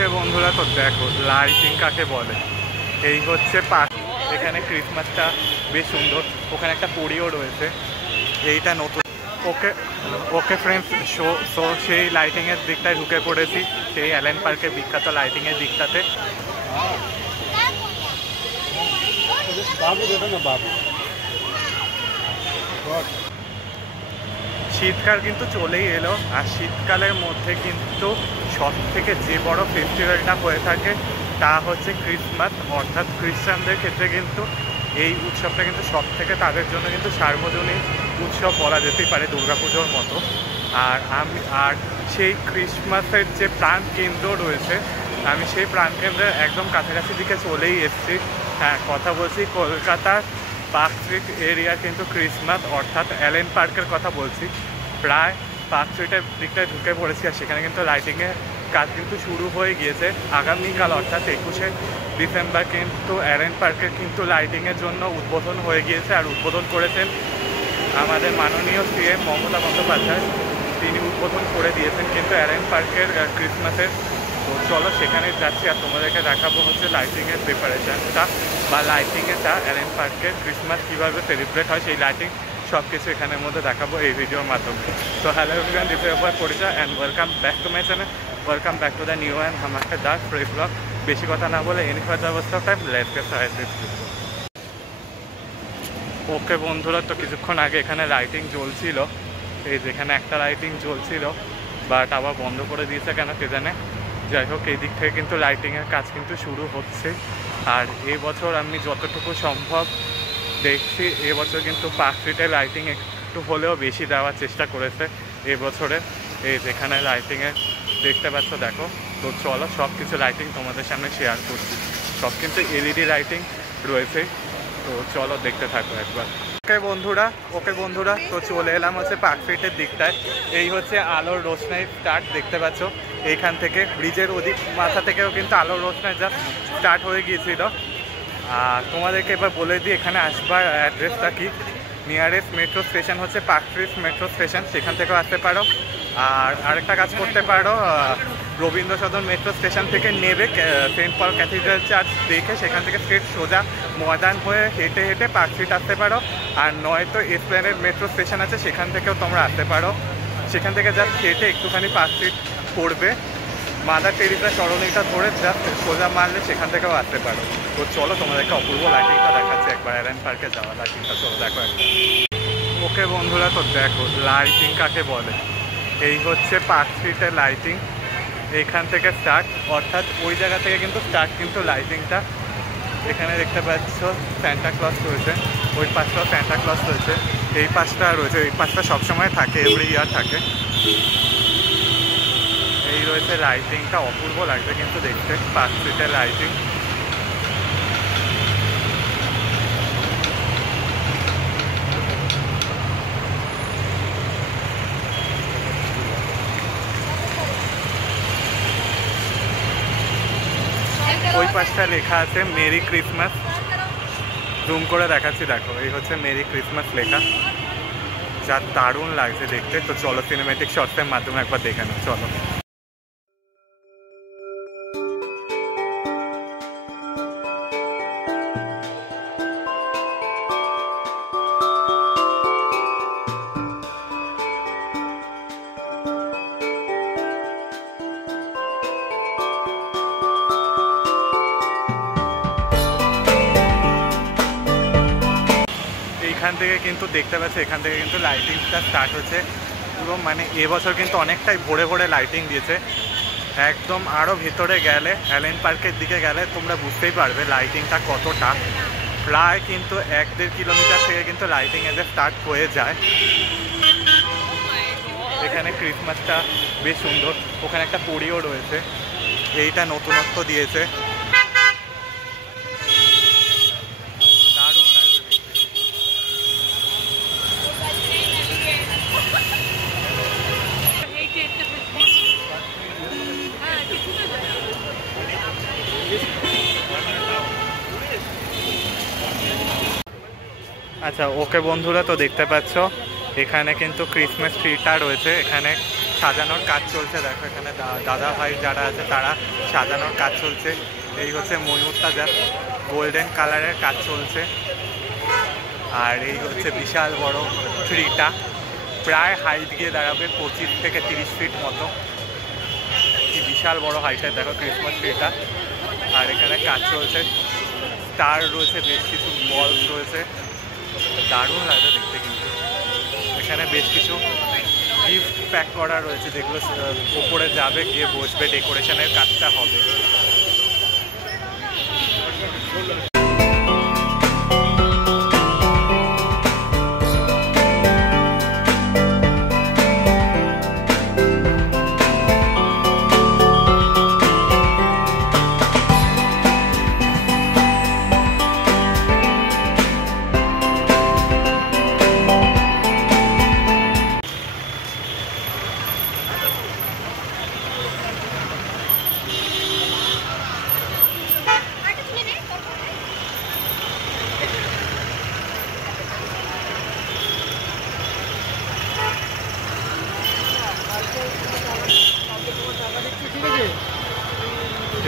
ওকে বন্ধুরা, তো দেখো লাইটিং কাকে বলে। এই হচ্ছে পার্ক, এখানে ক্রিসমাসটা বেশ সুন্দর, ওখানে একটা পরিও রয়েছে, এইটা নতুন। ওকে ওকে ফ্রেন্ডস, সো সেই লাইটিংয়ের দিকটায় ঢুকে পড়েছি, সেই অ্যালেন পার্কের বিখ্যাত লাইটিংয়ের দিকটাতে। শীতকাল কিন্তু চলেই এলো, আর শীতকালের মধ্যে কিন্তু সব থেকে যে বড় ফেস্টিভ্যালটা হয়ে থাকে তা হচ্ছে ক্রিসমাস, অর্থাৎ খ্রিস্টানদের ক্ষেত্রে কিন্তু এই উৎসবটা কিন্তু সব থেকে তাদের জন্য কিন্তু সার্বজনীন উৎসব বলা যেতেই পারে, দুর্গাপুজোর মতো। আর সেই ক্রিসমাসের যে প্রাণকেন্দ্র রয়েছে, আমি সেই প্রাণকেন্দ্রের একদম কাছাকাছি দিকে চলেই এসেছি। হ্যাঁ, কথা বলছি কলকাতার পার্ক স্ট্রিট এরিয়া কিন্তু ক্রিসমাস, অর্থাৎ অ্যালেন পার্কের কথা বলছি। প্রায় পার্ক স্ট্রিটের দিকটায় ঢুকে পড়েছি, আর সেখানে কিন্তু লাইটিংয়ের কাজ কিন্তু শুরু হয়ে গিয়েছে। আগামীকাল অর্থাৎ 21শে ডিসেম্বর কিন্তু অ্যালেন পার্কের কিন্তু লাইটিংয়ের জন্য উদ্বোধন হয়ে গিয়েছে, আর উদ্বোধন করেছেন আমাদের মাননীয় সিএম মমতা বন্দ্যোপাধ্যায়। তিনি উদ্বোধন করে দিয়েছেন কিন্তু অ্যালেন পার্কের ক্রিসমাসের। তো চলো সেখানে যাচ্ছি, আর তোমাদেরকে দেখাবো হচ্ছে লাইটিংয়ের প্রিপারেশানটা বা লাইটিংয়েটা, অ্যালেন পার্কের ক্রিসমাস কীভাবে সেলিব্রেট হয় সেই লাইটিং সব কিছু এখানের মধ্যে দেখাবো এই ভিডিওর মাধ্যমে। তো hello everyone, this is your Parichay and welcome back to my channel, welcome back to the new and ধামাকাদার ফ্রেশ ব্লগ। বেশি কথা না বলে any further waste of time, let's get started. Okay বন্ধুরা, তো কিছুক্ষণ আগে এখানে লাইটিং জ্বলছিল, এই যেখানে একটা লাইটিং জ্বলছিল, বাট আবার বন্ধ করে দিয়েছে কেন কে জানে। যাই হোক, এই দিক থেকে কিন্তু লাইটিংয়ের কাজ কিন্তু শুরু হচ্ছে। আর এবছর আমি যতটুকু সম্ভব দেখছি, এবছর কিন্তু পার্ক স্ট্রিটে লাইটিং একটু হলেও বেশি দেওয়ার চেষ্টা করেছে এবছরে। এই যেখানে লাইটিংয়ে দেখতে পাচ্ছ দেখো। তো চলো সব কিছু লাইটিং তোমাদের সামনে শেয়ার করছি, সব কিন্তু এলইডি লাইটিং রয়েছে। তো চলো দেখতে থাকো একবার। ওকে বন্ধুরা, তো চলে এলাম হচ্ছে পার্ক স্ট্রিটের দিকটায়। এই হচ্ছে আলোর রোশনাই স্টার্ট, দেখতে পাচ্ছ এইখান থেকে ব্রিজের ওদিক মাথা থেকেও কিন্তু আলোর রোশনাই যা স্টার্ট হয়ে গিয়েছিল। আর তোমাদেরকে এবার বলে দিই এখানে আসবার অ্যাড্রেসটা কি। নিয়ারেস্ট মেট্রো স্টেশন হচ্ছে পার্ক স্ট্রিট মেট্রো স্টেশন, সেখান থেকেও আসতে পারো। আর আরেকটা কাজ করতে পারো, রবীন্দ্র সদন মেট্রো স্টেশন থেকে নেবে সেন্ট পল ক্যাথিড্রাল চার্চ দেখে, সেখান থেকে স্ট্রেট সোজা ময়দান হয়ে হেঁটে হেঁটে পার্ক স্ট্রিট আসতে পারো। আর নয়তো এসপ্ল্যানেড মেট্রো স্টেশন আছে, সেখান থেকেও তোমরা আসতে পারো। সেখান থেকে জাস্ট হেঁটে একটুখানি পার্ক স্ট্রিট পড়বে, মাদার টেরিজা চরণীটা ধরে জাস্ট সোজা মারলে সেখান থেকেও আসতে পারো। তো চলো তোমাদেরকে অপূর্ব লাইটিংটা দেখাচ্ছি একবার, অ্যালেন পার্কে যাওয়া লাইটিংটা, চলো দেখো একবার। ওকে বন্ধুরা, তো দেখো লাইটিং কাকে বলে। এই হচ্ছে পার্ক স্ট্রিটের লাইটিং, এইখান থেকে স্টার্ট, অর্থাৎ ওই জায়গা থেকে কিন্তু স্টার্ট কিন্তু লাইটিংটা। এখানে দেখতে পাচ্ছ স্যান্টা ক্লজ রয়েছে, ওই পাশটাও স্যান্টা ক্লজ রয়েছে, এই পাশটা রয়েছে, এই পাশটা সবসময় থাকে, এভরি ইয়ার থাকে। এই রয়েছে লাইটিংটা, অপূর্ব লাগবে কিন্তু দেখতে পার্ক স্ট্রিটের লাইটিং। ওই পাশটা লেখা আছে মেরি ক্রিসমাস, জুম করে দেখাচ্ছি দেখো, এই হচ্ছে মেরি ক্রিসমাস লেখা, যা দারুণ লাগছে দেখতে। তো চলো সিনেমেটিক শর্টসের মাধ্যমে একবার দেখে নাও, চলো। এখান থেকে কিন্তু দেখতে পাচ্ছি, এখান থেকে কিন্তু লাইটিংটা স্টার্ট হচ্ছে পুরো, মানে এবছর কিন্তু অনেকটাই ভোরে ভোরে লাইটিং দিয়েছে একদম। আরও ভেতরে গেলে, অ্যালেন পার্কের দিকে গেলে তোমরা বুঝতেই পারবে লাইটিংটা কতটা। প্রায় কিন্তু 1-1.5 কিলোমিটার থেকে কিন্তু লাইটিং এদের স্টার্ট হয়ে যায়। এখানে ক্রিসমাসটা বেশ সুন্দর, ওখানে একটা পরিও রয়েছে, এইটা নতুনত্ব দিয়েছে। আচ্ছা ওকে বন্ধুরা, তো দেখতে পাচ্ছ এখানে কিন্তু ক্রিসমাস ট্রিটা রয়েছে, এখানে সাজানোর কাজ চলছে। দেখো এখানে দাদা ভাই যারা আছে তারা সাজানোর কাজ চলছে। এই হচ্ছে ময়ূরটা, যা গোল্ডেন কালারের কাজ চলছে। আর এই হচ্ছে বিশাল বড় ট্রিটা, প্রায় হাইট গিয়ে দাঁড়াবে 25 থেকে 30 ফিট মতো। কি বিশাল বড় হাইটের দেখো ক্রিসমাস ট্রিটা। আর এখানে কাজ চলছে, স্টার রয়েছে, বেশ কিছু বল রয়েছে, দারুণ লাগছে দেখতে। কিন্তু এখানে বেশ কিছু গিফট প্যাক করা রয়েছে, যেগুলো ওপরে যাবে, গিয়ে বসবে, ডেকোরেশনের কাজটা হবে।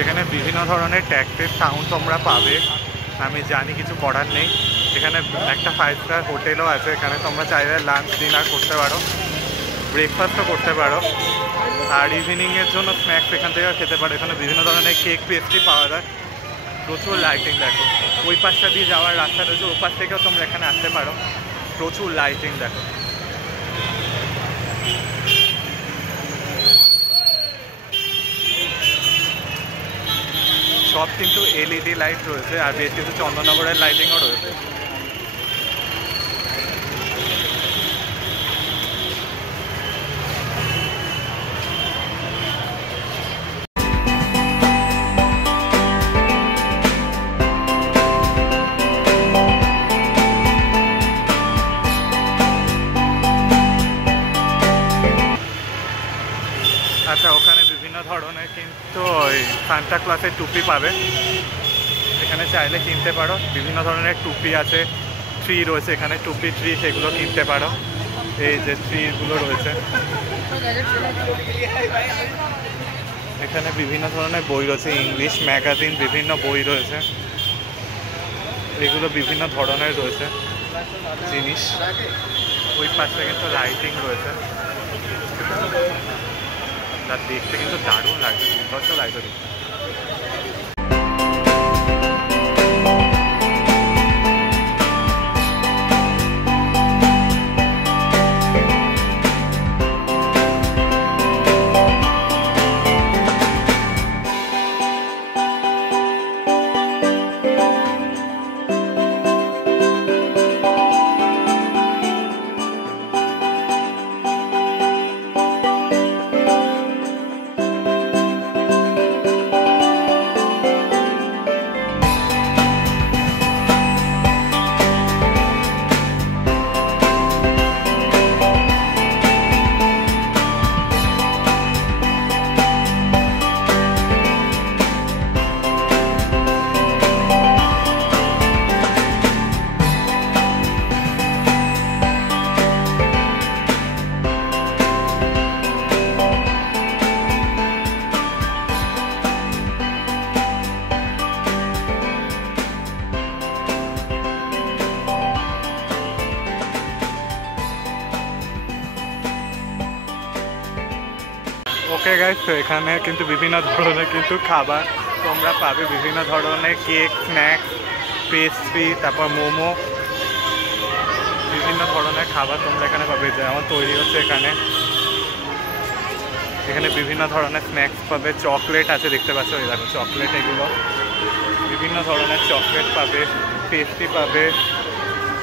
এখানে বিভিন্ন ধরনের ট্যাক্সের সাউন্ড তোমরা পাবে, আমি জানি, কিছু করার নেই। এখানে একটা 5 স্টার হোটেলও আছে, এখানে তোমরা চাইলে লাঞ্চ ডিনার করতে পারো, ব্রেকফাস্টও করতে পারো। আর ইভিনিংয়ের জন্য স্ন্যাক্স এখান থেকে খেতে পারো। এখানে বিভিন্ন ধরনের কেক পেস্ট্রি পাওয়া যায়। প্রচুর লাইটিং দেখো, ওই পাশটা দিয়ে যাওয়ার রাস্তা রয়েছে, ওই পাশ থেকেও তোমরা এখানে আসতে পারো। প্রচুর লাইটিং দেখো। সব কিন্তু এলইডি লাইট রয়েছে, আর বেশ কিছু চন্দননগরের লাইটিংও রয়েছে। আচ্ছা, ওখানে বিভিন্ন ধরনের কিন্তু ওই সান্টা ক্লসের টুপি পাবে, এখানে চাইলে কিনতে পারো। বিভিন্ন ধরনের টুপি আছে, ট্রি রয়েছে এখানে, টুপি ট্রি, সেগুলো কিনতে পারো। এই যে ট্রিগুলো রয়েছে এখানে, বিভিন্ন ধরনের বই রয়েছে, ইংলিশ ম্যাগাজিন, বিভিন্ন বই রয়েছে। এগুলো বিভিন্ন ধরনের রয়েছে জিনিস। ওই পাশে কিন্তু লাইটিং রয়েছে, তার দেখতে কিন্তু দারুণ লাগছে, সুন্দর লাগছে দেখতে। ওকে গাইস, তো এখানে কিন্তু বিভিন্ন ধরনের কিন্তু খাবার তোমরা পাবে, বিভিন্ন ধরনের কেক, স্ন্যাক্স, পেস্ট্রি, তারপর মোমো, বিভিন্ন ধরনের খাবার তোমরা এখানে পাবে, যেমন তৈরি হচ্ছে এখানে। এখানে বিভিন্ন ধরনের স্ন্যাক্স পাবে, চকলেট আছে দেখতে পাচ্ছ, এই দেখো চকলেট, এগুলো বিভিন্ন ধরনের চকলেট পাবে, পেস্ট্রি পাবে।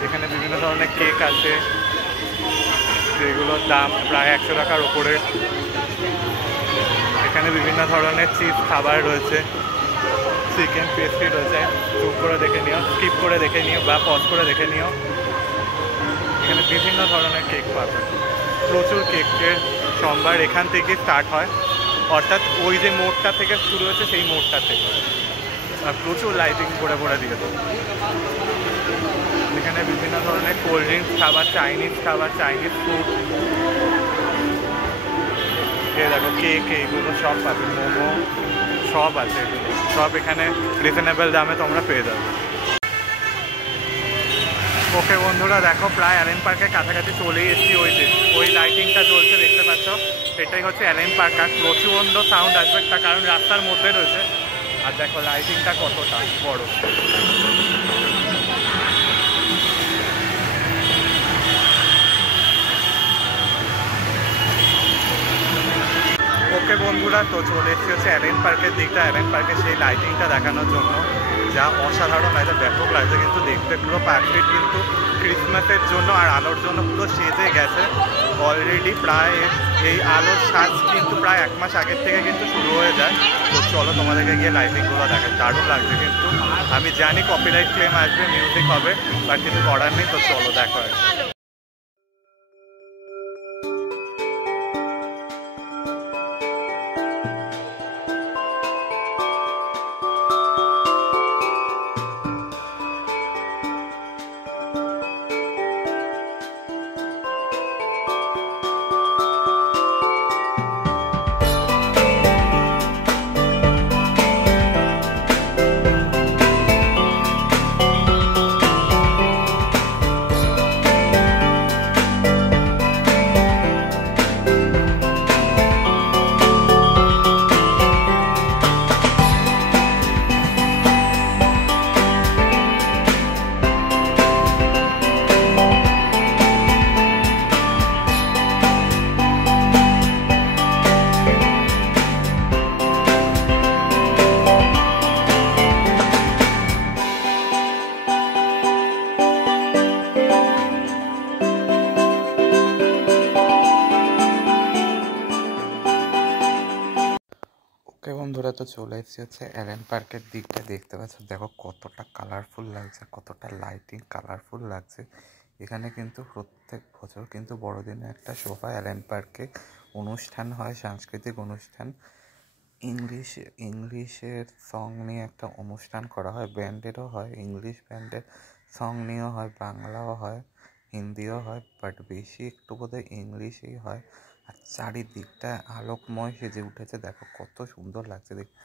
এখানে বিভিন্ন ধরনের কেক আছে, যেগুলোর দাম প্রায় 100 টাকার উপরে। এখানে বিভিন্ন ধরনের চিজ খাবার রয়েছে, চিকেন পেস্ট্রি রয়েছে, জুম করে দেখে নিও, স্কিপ করে দেখে নিও বা পজ করে দেখে নিও। এখানে বিভিন্ন ধরনের কেক পাবে, প্রচুর কেকের সম্ভার এখান থেকে স্টার্ট হয়, অর্থাৎ ওই যে মোড়টা থেকে শুরু হয়েছে সেই মোড়টা থেকে। আর প্রচুর লাইটিং করে করে দিয়েছে। এখানে বিভিন্ন ধরনের কোল্ড ড্রিঙ্কস খাবার, চাইনিজ খাবার, চাইনিজ ফুড, এই দেখো কেক এইগুলো সব পাবে, মোমো সব আছে, এগুলো সব এখানে রিজনেবল দামে তোমরা পেয়ে যাবে। ওকে বন্ধুরা দেখো প্রায় অ্যালেন পার্কের কাছাকাছি চলেই এসেছি। ওই যে ওই লাইটিংটা চলছে দেখতে পাচ্ছ, এটাই হচ্ছে অ্যালেন পার্ক। আর প্রচণ্ড সাউন্ড আসবে তার কারণ রাস্তার মধ্যে রয়েছে। আর দেখো লাইটিংটা কতটা বড়। ওকে বন্ধুরা তো চলে এসেছি হচ্ছে অ্যালেন পার্কের দিকটা। অ্যালেন পার্কের সেই লাইটিংটা দেখানোর জন্য যা অসাধারণ লাগছে, ব্যাপক লাগছে কিন্তু দেখতে। পুরো পার্কটি কিন্তু ক্রিসমাসের জন্য আর আলোর জন্য পুরো সেজে গেছে অলরেডি। প্রায় এই আলোর সাজ কিন্তু প্রায় 1 মাস আগের থেকে কিন্তু শুরু হয়ে যায়। তো চলো তোমাদেরকে গিয়ে লাইটিংগুলো দেখা, দারুণ লাগছে কিন্তু। আমি জানি কপিরাইট ক্লেম আসবে, মিউজিক হবে, বাট কিছু করার নেই। তো চলো দেখো। ওকে বন্ধুরা তো চলে এসেছি হচ্ছে অ্যালেন পার্কের দিকটা। দেখতে পাচ্ছ দেখো কতটা কালারফুল লাগছে, কতটা লাইটিং কালারফুল লাগছে। এখানে কিন্তু প্রত্যেক বছর কিন্তু বড়দিনে একটা শো হয় অ্যালেন পার্কে, অনুষ্ঠান হয়, সাংস্কৃতিক অনুষ্ঠান। ইংলিশের সং নিয়ে একটা অনুষ্ঠান করা হয়, ব্যান্ডেরও হয়, ইংলিশ ব্যান্ডের সং নিয়েও হয়, বাংলাও হয়, হিন্দিও হয়, বাট বেশি একটু বোধহয় ইংলিশেই হয়। আর চারিদিকটা আলোকময় সেজে উঠেছে, দেখো কত সুন্দর লাগছে দেখতে,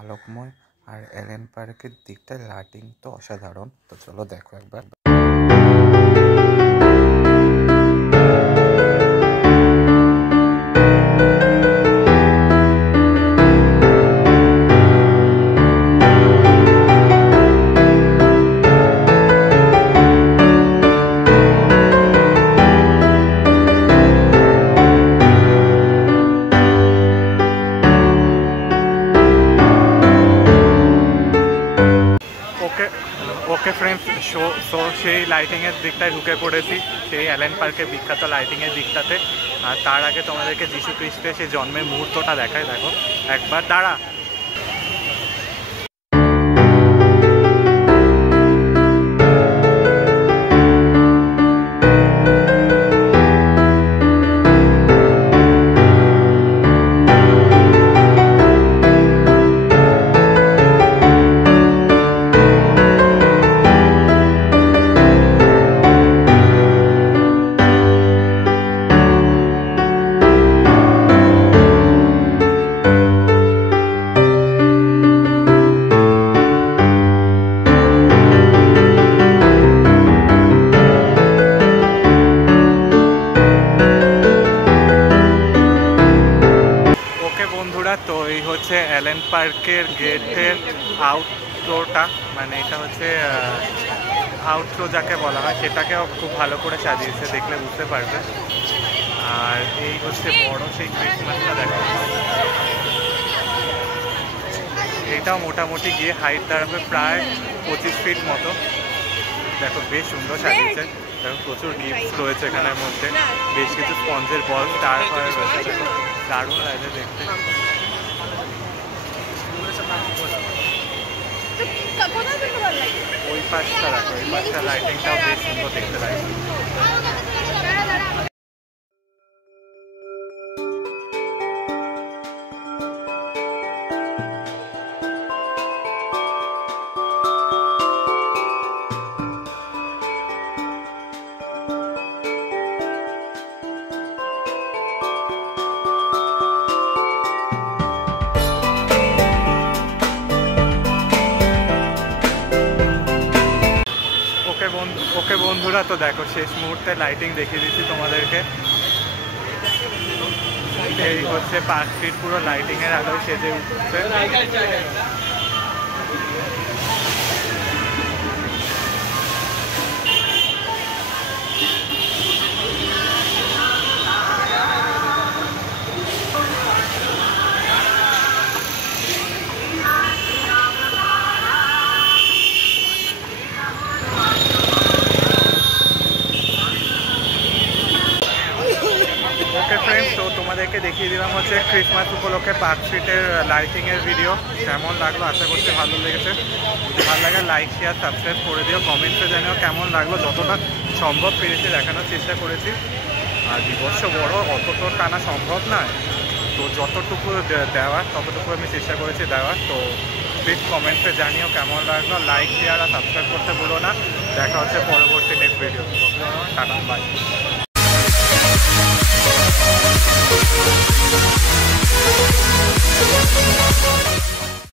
আলোকময়। আর অ্যালেন পার্কের দিকটা লাইটিং তো অসাধারণ। তো চলো দেখো একবার। ওকে ফ্রেন্ডস, সো সেই লাইটিংয়ের দিকটায় ঢুকে পড়েছি, সেই অ্যালেন পার্কের বিখ্যাত লাইটিংয়ের দিকটাতে। আর তার আগে তোমাদেরকে যীশু খ্রিস্টের সেই জন্মের মুহূর্তটা দেখায়, দেখো একবার। দাঁড়া। তো এই হচ্ছে অ্যালেন পার্কের গেটের আউটডোরটা, মানে এটা হচ্ছে আউটডোর যাকে বলা হয়, সেটাকেও খুব ভালো করে সাজিয়েছে, দেখলে বুঝতে পারবে। আর এই হচ্ছে বড় সেই ক্রিসমাসটা দেখো, এটাও মোটামুটি গিয়ে হাইট দাঁড়াবে প্রায় 25 ফিট মতো। দেখো বেশ সুন্দর সাজিয়েছে, দেখো প্রচুর গিফটস রয়েছে এখানের মধ্যে, বেশ কিছু স্পঞ্জের বল স্টার হয়ে রয়েছে, দেখো দারুণ লাগছে দেখতে। ওই পাশটা দেখো, ওই পাশটা লাইটিংটাও বেশ সুন্দর দেখতে লাগছে। বন্ধুরা, তো দেখো শেষ মুহূর্তে লাইটিং দেখিয়ে দিচ্ছি তোমাদেরকে। এই হচ্ছে পার্ক স্ট্রিট পুরো লাইটিংয়ের আলোয় সেজে উঠছে। ওকে ফ্রেন্ডস, তো তোমাদেরকে দেখিয়ে দিলাম হচ্ছে ক্রিসমাস উপলক্ষে পার্ক স্ট্রিটের লাইটিংয়ের ভিডিও। কেমন লাগলো আশা করছি ভালো লেগেছে। যদি ভালো লাগে লাইক শেয়ার সাবস্ক্রাইব করে দিও, কমেন্টসে জানিও কেমন লাগলো। যতটা সম্ভব পেরেছি দেখানোর চেষ্টা করেছি। আর বিবর্ষ বড় অত তো টানা সম্ভব নয়, তো যতটুকু দেওয়ার ততটুকু আমি চেষ্টা করেছি দেওয়ার। তো প্লিজ কমেন্টসে জানিও কেমন লাগলো, লাইক শেয়ার আর সাবস্ক্রাইব করতে ভুলো না। দেখা হচ্ছে পরবর্তী নেক্সট ভিডিও। Tata, by.